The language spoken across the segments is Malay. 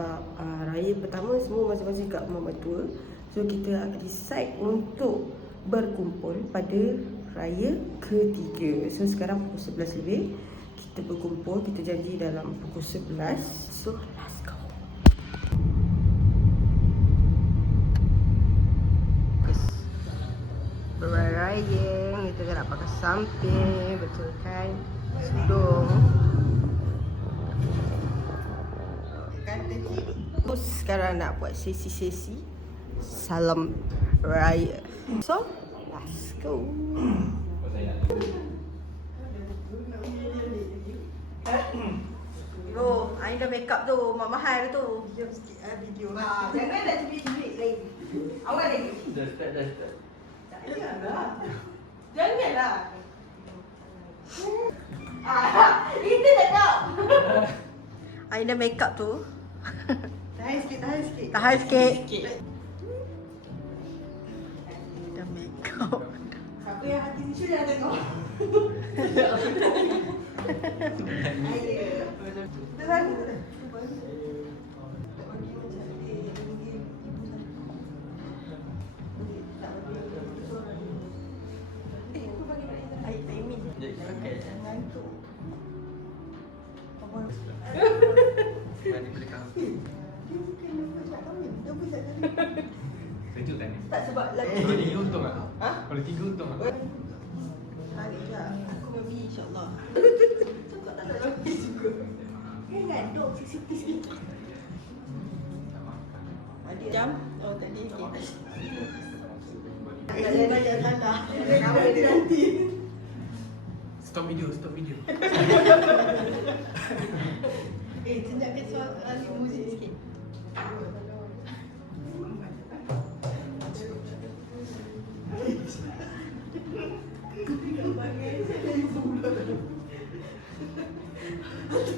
sebab raya pertama semua masing-masing kat rumah mertua. So kita decide untuk berkumpul pada raya ketiga. So sekarang pukul 11 lebih kita berkumpul, kita janji dalam pukul 11. So let's go. Berraya, kita nak pakai samping, betul kan? Sudung. Terus sekarang nak buat sesi-sesi salam raya. So, let's go. Bro, I dah make up tu, mahal tu. Video sikit video. Jangan dah cubit-cubit lagi. Awal lagi. Dah start. Janganlah. Itu dah tak. I dah make up tu. Tahan sikit. Dah make up. Siapa yang hati tisu dah tengok. Kita sana. Sejuk kan ni? Tak sebab Kalau 3 untung tak? Ha? Kalau 3 untung tak? Hari tak. Aku mimpi insyaAllah. Cakap tak nak mimpi juga. Kan ngandung sikit-sikit. Adik jam? Oh tadi okay. Tak ada banyak tanah. Kamu nanti. Stop video. Tunjukkan suara muzik sikit.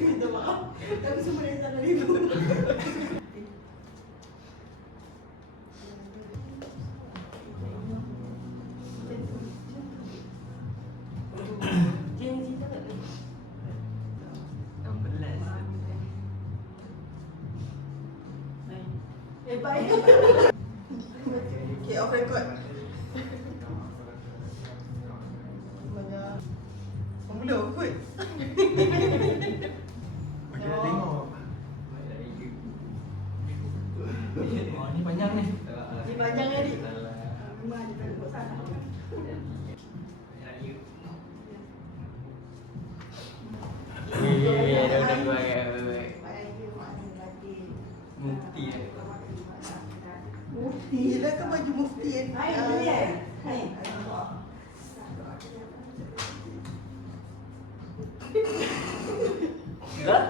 Minta maaf, tapi semua yang salah itu. Baik. Okay, off record. Mula kot. Bagi nak tengok. Ni panjang ni. Ni panjang ni. Memang ada tak buat sana. Mufti lah kan baju mufti kan. Hai. Dah?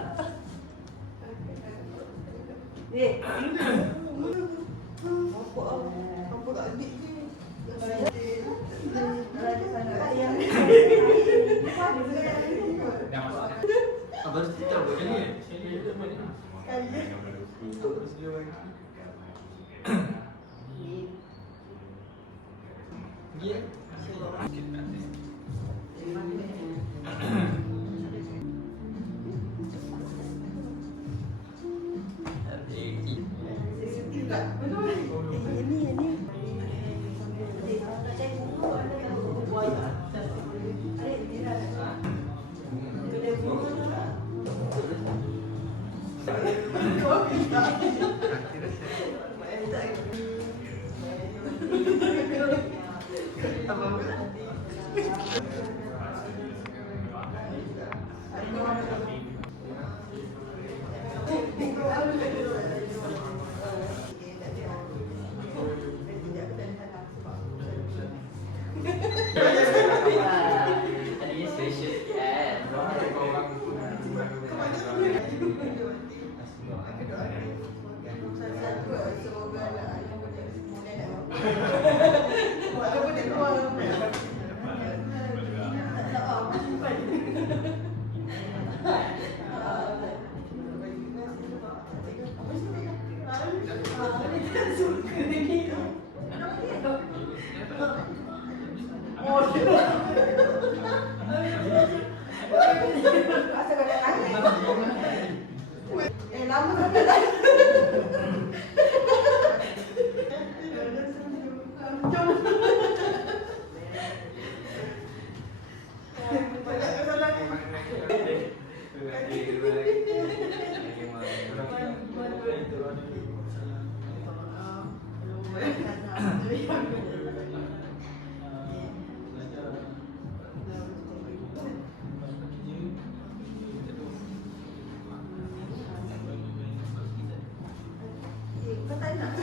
Apa tak adik ni? Abang cerita apa kali ni? Lama tak Kau tak nak?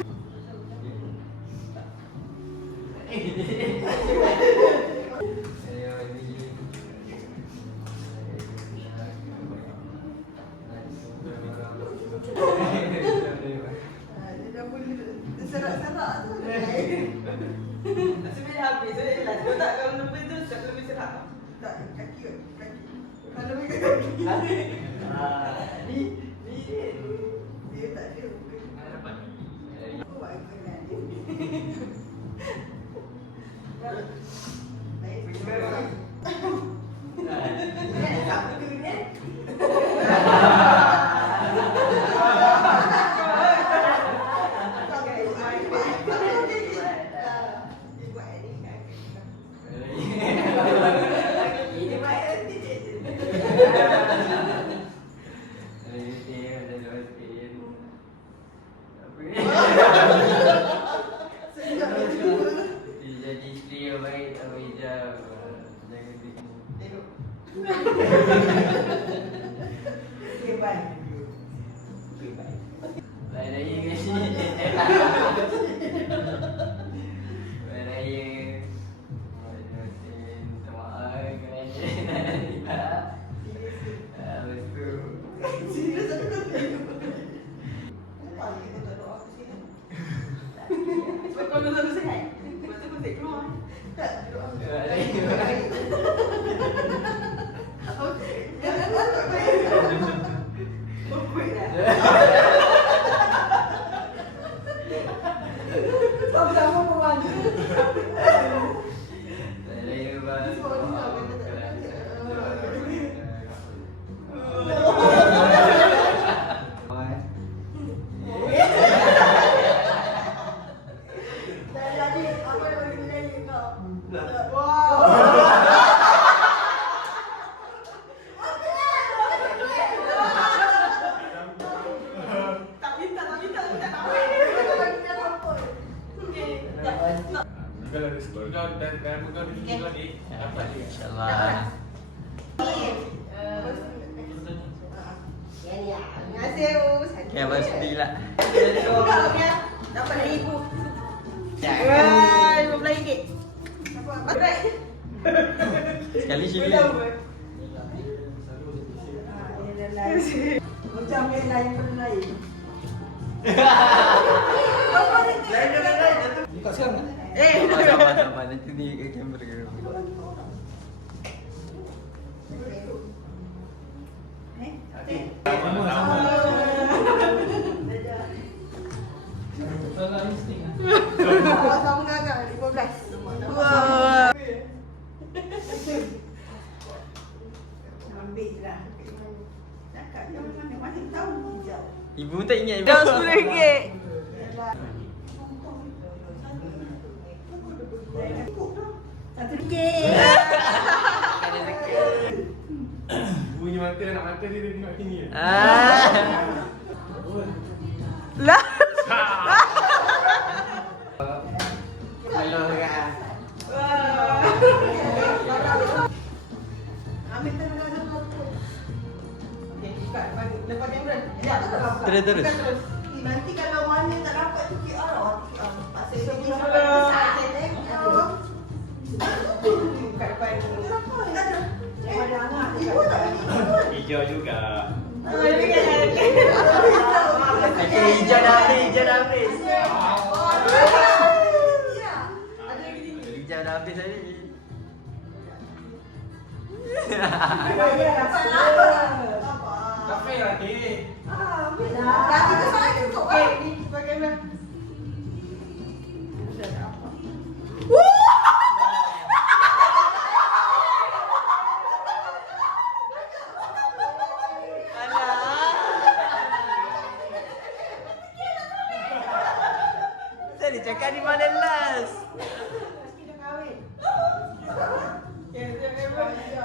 Serak-serak tu. Nasib dia habis. Kau tak kalau lebih tu tak lebih serak. Tak, kaki. Kalau lebih kaki. Ni dia tak ada. Aku buat apa nak dia. Baik, baik. Apa tu ni? Jadi isteri yang baik tak berhijab. Jangan tengok. Okay, bye. Lain raya ke sini? Lain raya. Minta maaf kerana lepas tu Serius aku tak tahu. Apa kita tak doa ke sini? Sebab kau dah selalu sihat. Sebab tu kau tak keluar. Tak doa. Okey. Jangan tak baik. Baik dah. Sama-sama memandu. lain raya bang. Jadi apa yang bagi nyanyi kau? Tak minta. Kalau ada skor kau dan kau di lagi, dapat dia. InsyaAllah. Ya, abang sedih lah. Dapat RM1,000. Ya. RM15. Dapat. Sekali sini. Macam yang lain pun lain. Kau sekarang? Sabar. Nanti ni ke kamera ke. Salah insting ah. Sama agak 15. Wah. Ambil je lah. Cakap je mana masih tahu hijau. Ibu tak ingat ibu. Dah RM10. RM1. Bunyi mata nak mata dia tengok tinggi. Lah. Hello kak. Ambil tangan sama aku. Okey, buka lepas kamera. Terus. Nanti kalau mana tak dapat tu QR. Pasal sebelum besar saya tengok. Buka depan ni. Tak ada. Ibu tak boleh. Hijau juga. Hijau dah habis. Hijau dah habis tadi. Tak fair lah ni. Dah kita salah cukup. Ni bagaimana? Saya cakap di mana last? Kita kahwin.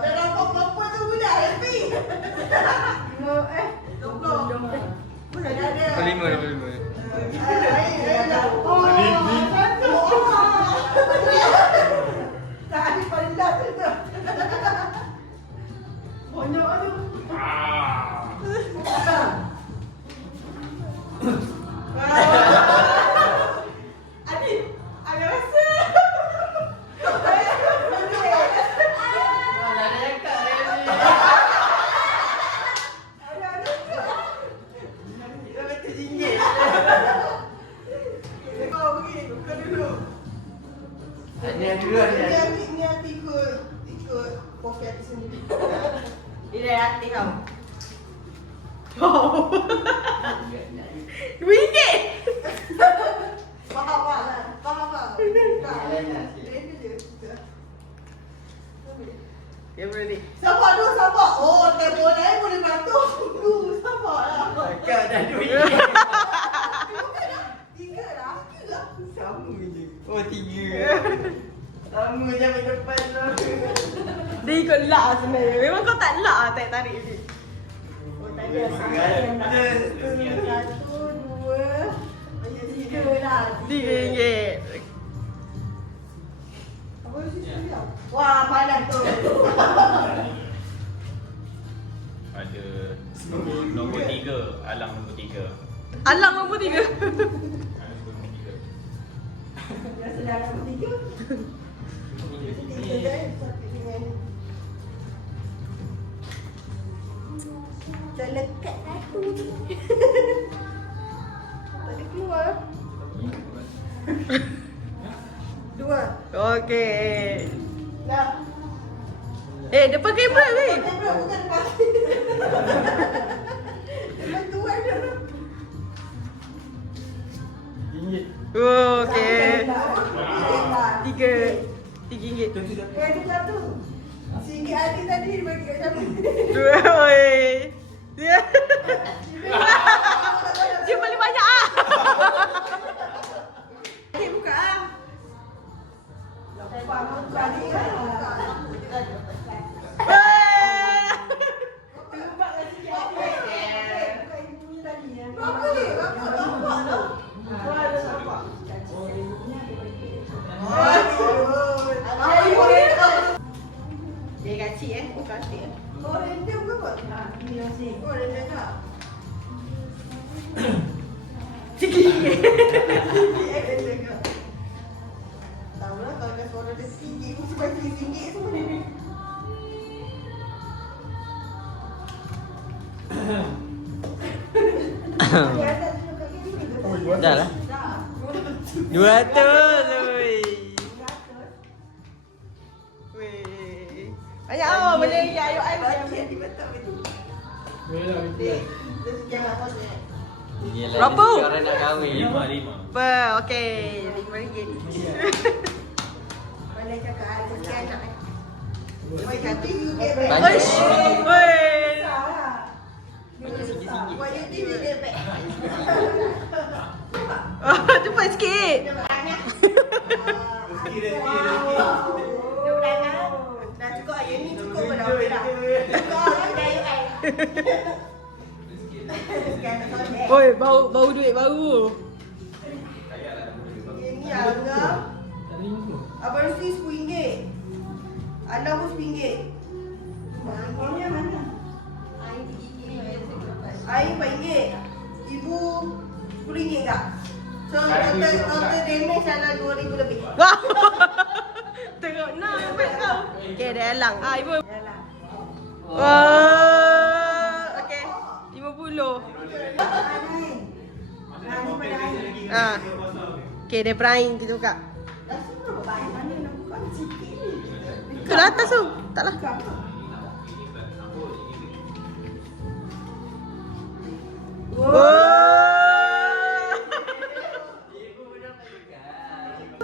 Dah dapat perempuan tu budak happy. 20. Mana ada. 25. Oh, Ni dua ni. Ni hati ikut poket hati sendiri. Ini dari hati kau. Wow. RM2. Faham tak? Faham tak? Tak. Ini je. Ya berani. Sabar dulu, sabar. Oh, tempoh lain boleh batuk. Dulu, sabar lah. Kau dah RM2. Tiga lah. Sama je. Oh, 3. Sama je ambil depan tu. Dia ikut lak sebenarnya. Memang kau tak lak lah tarik je. Oh, tak ada. Satu, dua. Banyak tiga lah. RM3. Apa sini dia? Wah, panas tu. Ada nombor 3, alang nombor 3. Alang nombor 3. Alang nombor 3. Biasa dah nombor tiga. Tiga je. Satu dengan terlekat aku ni. Tak ada keluar. Dua. Okey. Dah. Depan kamera weh. Bukan depan. Depan tuan dia. Okey. Tiga. RM3. Ada satu. RM1 ada tadi dia bagi kat siapa? Oi. Dia. Dia paling banyak ah. Okay, buka ah. Lepas buka ni kan. Tembak kat sini. Buka ini punya tadi ya. Apa ni? Apa nampak tu? Ada nampak. Dia kacik bukan kacik. Oh, random ke kot? Ini nasi. Oh, random tak? RM3. Random ke? Tahu lah kalau dah suara dia RM1, mesti bagi RM1 semua ni. Dia ada tunjuk kat sini ke? Dah lah. Dah. 200 oi. Weh. Banyak oh boleh ya ayo ai Bagian di betul itu. Dia sekian lah kau ni. Yelah, Berapa? dia orang nak kahwin. 5. Okey, RM5. Mana cakap ada sekian nak. Oi, kati you get back. Banyak. Oish. Weh. Salah. RM1. Buat you get back. Cepat sikit. Dia banyak. Dia banyak. Dah cukup ayat ni cukup pada okey dah. Cukup dah you ai. Sekian kau ni. Oi, bau duit baru. Ini Angah. Abang Rusti RM10. Anda pun RM10. Maunya mana? Air RM4. Ibu RM10 tak? So total damage dalam RM2,000 lebih. Wah. Tengok nak baik kau. Okey, dah alang. Ibu. Yalah. Wah. Okey. 50. Ah. Okey, dia peraing kita buka. Dah semua banyak mana nak buka sikit ni. Ke atas tu. Taklah. Wah.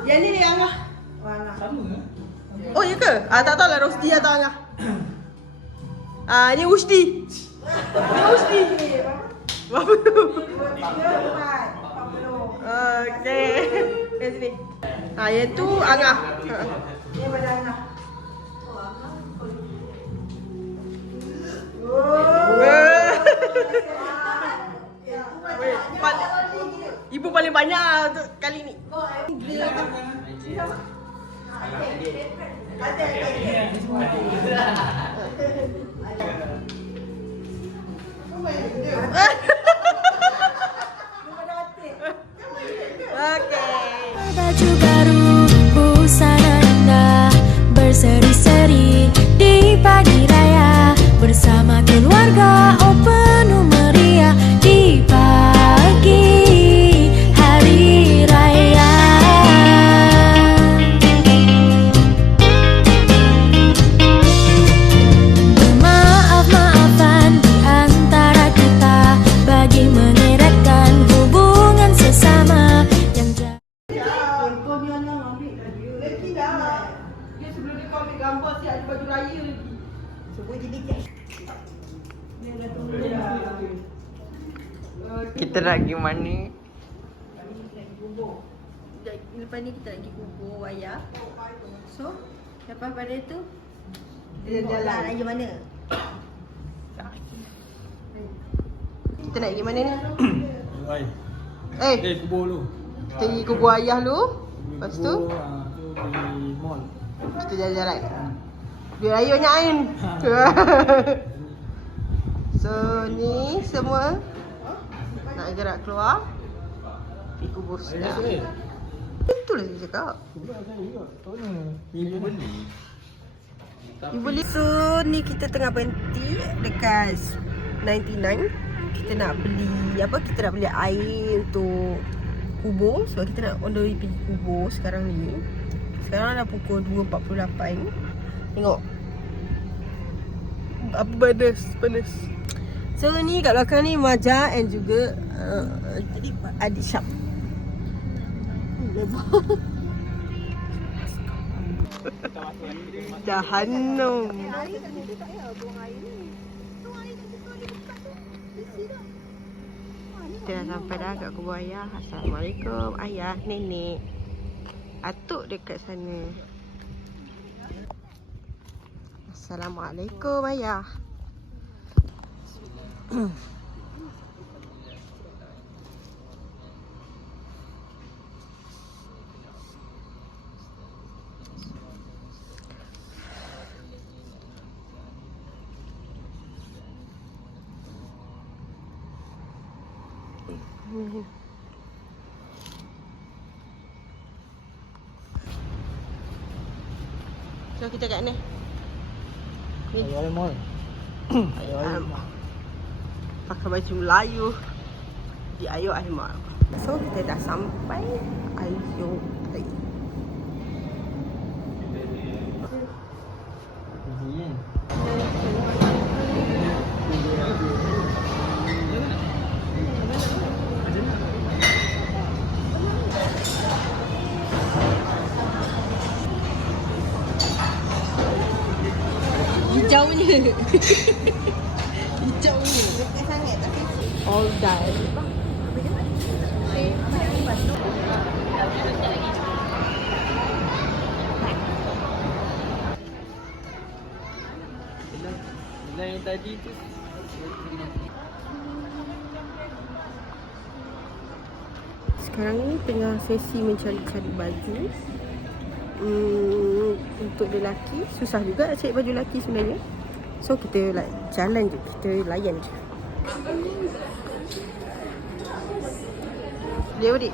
Yang ni dia Angah. Mana? Oh, ya ke? Tak tahu lah Rosti atau Angah. Ni Ushdi. Ni Ushdi. Berapa tu? 40. Okey. Dari sini. Yang tu Angah. Ni pada Angah. Ibu paling banyak untuk kali ni. Okey. Baju baru, busana indah, berseri-seri di pagi raya bersama keluarga. Oh penuh meriah di pagi hari raya. gambar si ada baju raya lagi. Semua jadi cash. Ni dah tunggu dah. Kita nak pergi mana? Lepas ni kita nak pergi kubur ayah. So, lepas pada tu dia jalan raya mana? Kita nak pergi mana ni? Hai. Kubur dulu. Kita pergi kubur ayah dulu. Lepas tu tu pergi mall. kita jalan-jalan. Duit raya banyak kan? So ni semua nak gerak keluar pergi kubur sedang. Itulah saya cakap. Ibu beli. You boleh. So ni kita tengah berhenti dekat 99. Kita nak beli apa? Kita nak beli air untuk kubur. Sebab kita nak on the way pergi kubur sekarang ni. Sekarang dah pukul 2.48. Tengok apa panas. So ni kat belakang ni Maja and juga adik Syab. Jahannam. Kita dah sampai dah kat kubur ayah. Assalamualaikum ayah, nenek. Atuk dekat sana. Assalamualaikum ayah. So kita kat ni. Ayo mall. Ayo mall. Pakai baju Melayu di Ayo Ahmad. So kita dah sampai Ayo Ahmad. Hijaunya. Hijaunya. Dekat sangat tapi All done. Yang tadi tu Sekarang ni tengah sesi mencari-cari baju untuk lelaki. Susah juga nak cari baju lelaki sebenarnya. So kita like jalan je, kita layan je. Dia adik.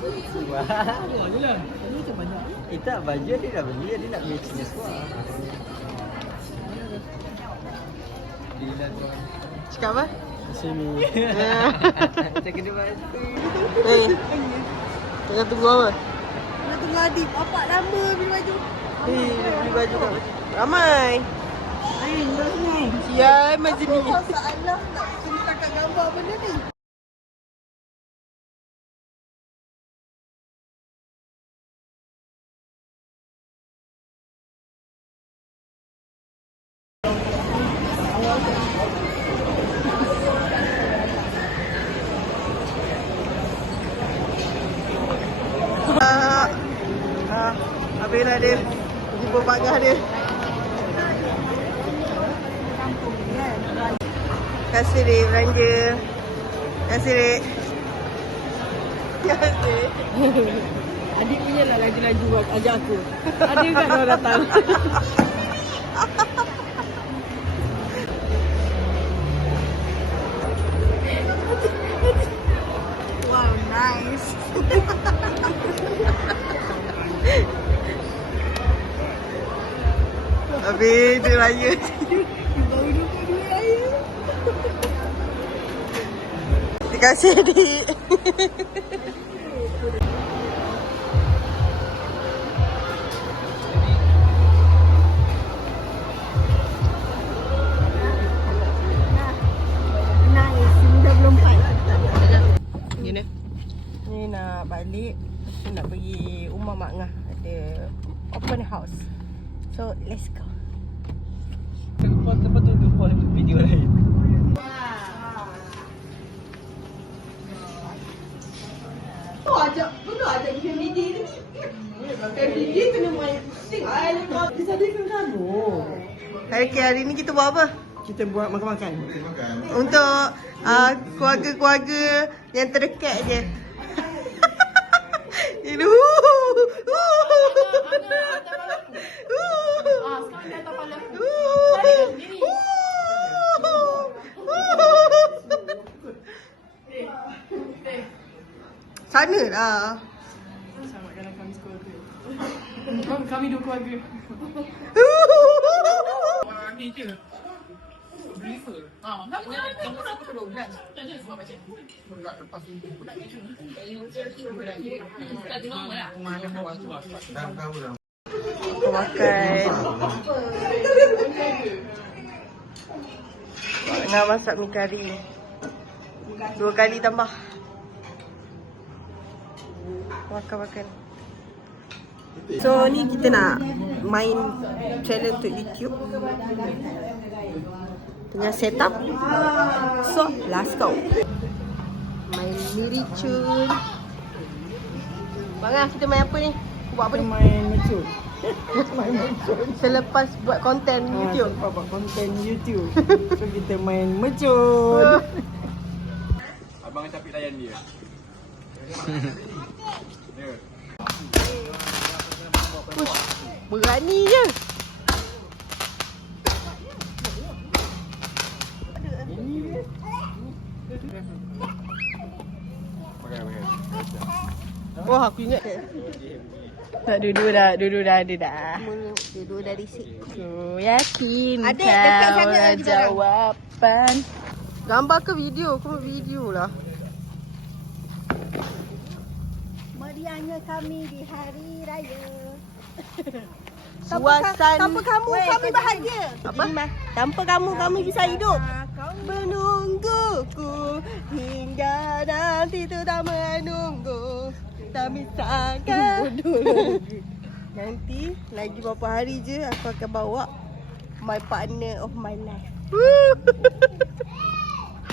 Tengok je lah. Tadi macam banyak. Tak, baju dia dah beli. Dia nak matching sesuai. Cakap apa? Sini. Macam kena bantu. Tengah tunggu apa? nak tunggu adik. Bapak lama beli baju. Beli baju kat ramai. Dah ni. Ya, macam ni. Masalah nak cerita kat gambar benda ni. Habislah dia jumpa pagah dia. Terima kasih dek belanja. Terima kasih dek. Terima kasih. Adik punya lah laju-laju ajak aku. Ada juga dia datang. Wow, nice. Habis dia raya. Baru dapat duit raya. Terima kasih adik. Nice. Ini dah belum empat. Gini. Ni nak balik. Kita nak pergi rumah Mak Ngah. Ada open house. So, let's go. Lepas tu buat video lain. Hari ni kita buat apa? Kita buat makan-makan. Untuk keluarga-keluarga yang terdekat je. Ini. Sana dah. Selamatkanlah kami sekeluarga. Kami dua keluarga. Ni je. Believer. Makan. Nak masak mi kari. 2 kali tambah. Makan. So ni kita nak main channel untuk YouTube. Tengah set up. So let's go. Main miricun. Bang, kita main apa ni? Buat apa ni? Main mercun. Selepas buat konten YouTube. Selepas buat konten YouTube. So kita main mercun. Abang capik layan dia. Berani je. Wah, aku ingat ke? Tak duduk dah ada dah. Duduk dari sini. So yakin Adik, dekat kau sangat dah lagi barang. jawapan. Gambar ke video? Kau video lah. Meriahnya kami di hari raya. Suasana. Tanpa kamu, kami bahagia. Apa? Tanpa kamu, kami bisa hidup. Menungguku hingga nanti tu tak menunggu. Tak misalkan. Nanti lagi beberapa hari je aku akan bawa my partner of my life.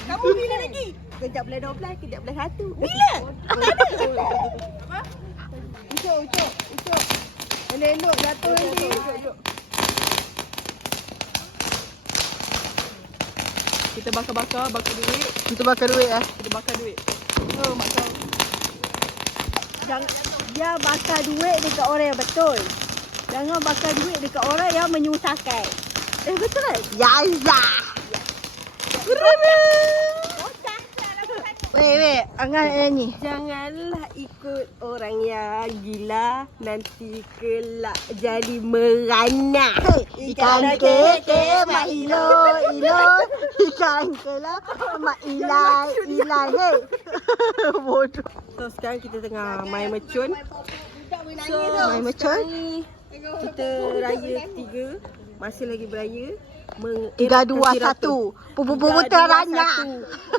Kamu bila lagi? Kejap bulan 12, kejap bulan 1. Bila? Apa? Ucuk. Elok jatuh nanti. Kita bakar duit. Kita bakar duit lah. Kita bakar duit. Oh, mak kau. Dia bakar duit dekat orang yang betul. Jangan bakar duit dekat orang yang menyusahkan. Betul tak? Ya Allah. Weh, Angah nyanyi. Janganlah ikut orang yang gila, nanti kelak jadi merana. Ikan keke mak ilo, ikan kelak mak ilai, hey. Bodoh. So sekarang kita tengah main mercun. So main mercun. Kita raya ketiga, masih lagi beraya. 3, 2, 1. Pupu-pupu teranya.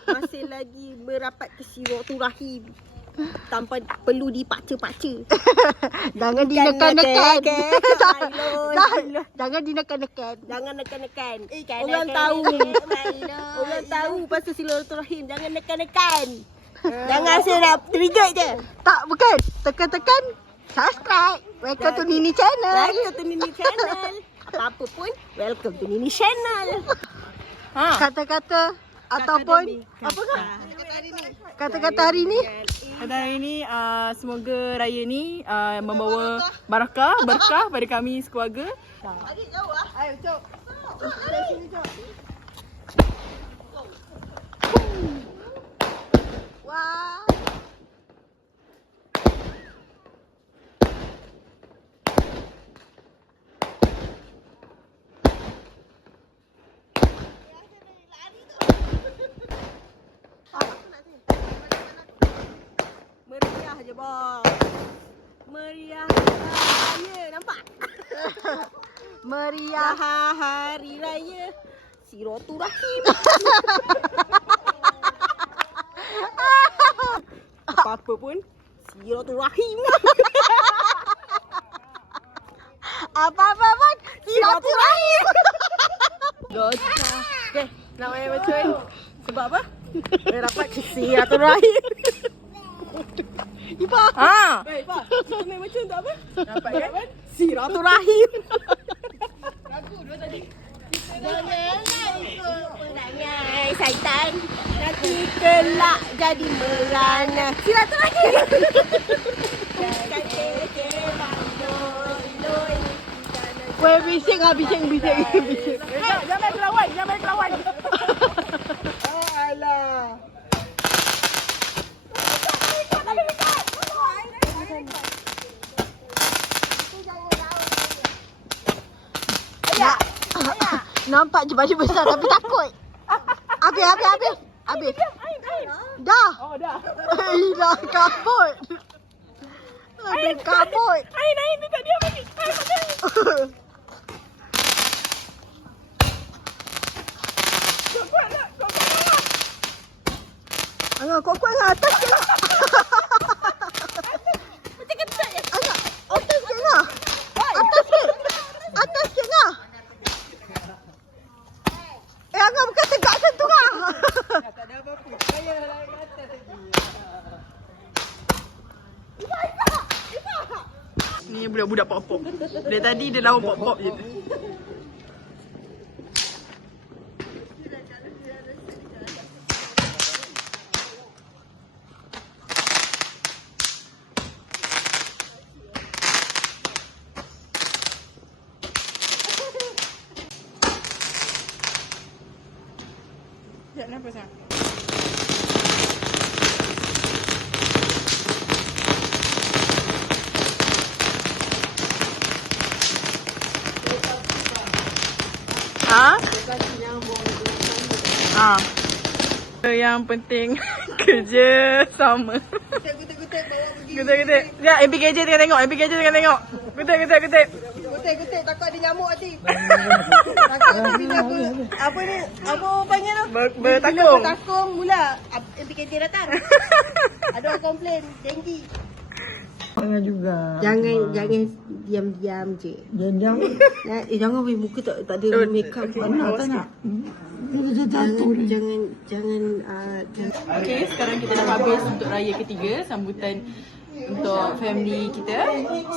Masih lagi merapat ke silaturahim tanpa perlu dipaca-paca. Jangan dinekan-nekan. Jangan dinekan-nekan. Jangan nekan-nekan. Orang tahu. Orang tahu pasal silaturahim. Jangan nekan-nekan. Jangan rasa nak trigger je. Tak, bukan. Tekan-tekan. Subscribe. Welcome to Nini Channel. Welcome to Nini Channel. Apa-apa pun, welcome to Nini Channel. Kata-kata ataupun apakah? Kata-kata hari ni. Kata hari ni semoga raya ni membawa berkah pada kami sekeluarga. Adik jauh lah. Ayo, Cok. Sini, Cok. Wah. Meriah je, bos. Meriah raya, nampak? Meriah hari raya silaturahim. Apa-apa pun silaturahim. Apa-apa silaturahim. Gocah. Okay, nak main betul. Sebab apa? Dia dapat silaturahim. Ipa. Baik, Pak. Kita main macam untuk apa? Dapat kan? Silaturahim. Janganlah ikut perangai syaitan. Nanti kelak jadi merana. Silaturahim. Weh, bising lah, bising. Jangan main kelawan. Oh, alah. Nampak je baju besar tapi takut. Habis. Dah. Oh, dah. Dah kabut. Aduh, kabut. Ain, minta dia bagi. Alah, kuat-kuat lah. Atas sikit lah. Macam ketat je. Alah, atas sikit lah. Atas sikit lah. Angah bukan tegak macam tu lah. Tak ada apa-apa. Saya naik ke atas lagi. Ni budak-budak pop-pop. Dari tadi dia lawan pop-pop je. Sekejap, kenapa sayang? Yang penting kerja sama. Kutek-kutek bawa pergi. Kutek. Ya, MPKJ tengah tengok. Kutek. Kutek, takut ada nyamuk nanti. Takut nanti apa ni? Apa panggil tu? Bertakung. Bertakung mula. MPKJ datang. Ada orang komplain, dengki. Jangan diam-diam je. Jangan beri muka tak ada makeup. Tak Jangan Okey, sekarang kita dah habis untuk raya ketiga, sambutan untuk family kita.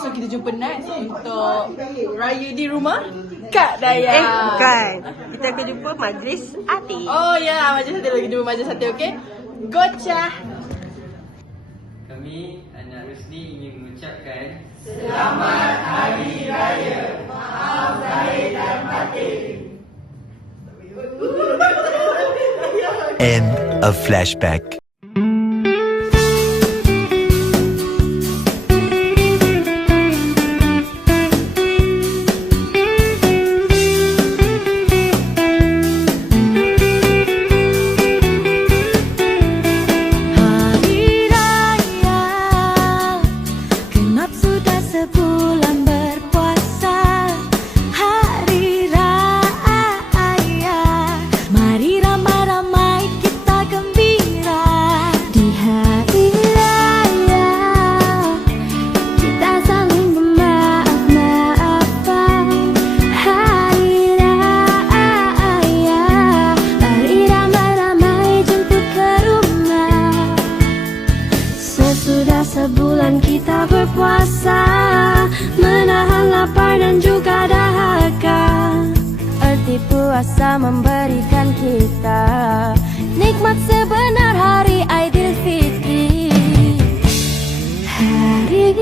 So kita jumpa next untuk raya di rumah Kak Daya. bukan. Kita akan jumpa majlis hati. Oh ya, majlis hati lagi jumpa majlis hati, okey? Gocah. Kami, anak Rusdi ingin mengucapkan End of flashback. Hari Raya, genap sudah sebulan berpuasa. Hari Raya, mari ramai-ramai kita gembira. Di hari Raya, kita saling bermaaf-maafan. Hari Raya, mari ramai-ramai jemput ke rumah. Sesudah sebulan kita berpuasa, menahan lapar dan juga dahaga. Arti puasa memberikan kita nikmat sebenar hari Aidilfitri. Hari